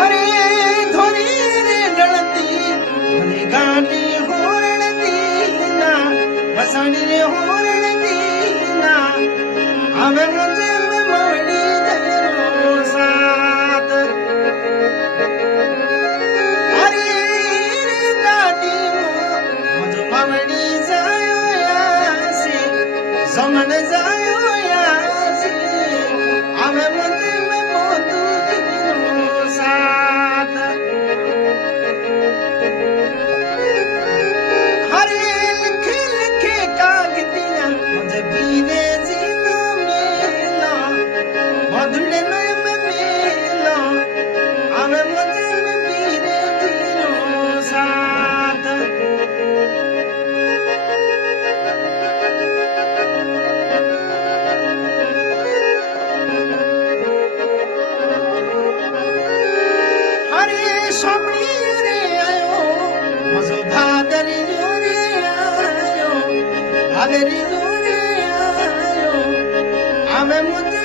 अरे धोरी रे डळती अरे गाणी होरळती ना बसाणी रे होरळती ना आवे मुझे में मवडी धरो साथ अरे रे गाडी मुझो मवडी जायो यासी समन जायो यासी आवे मुझे में मोतू धरो साथ हरे लिखे लिखे कागदिया मुझे पीने जीना मेला मधुरे में मेला आवे मुझे में पीने जीनो साथ हरे सोमणी रे आयो मजो भादरी रे आयो भादरी रे आयो आवे मुझे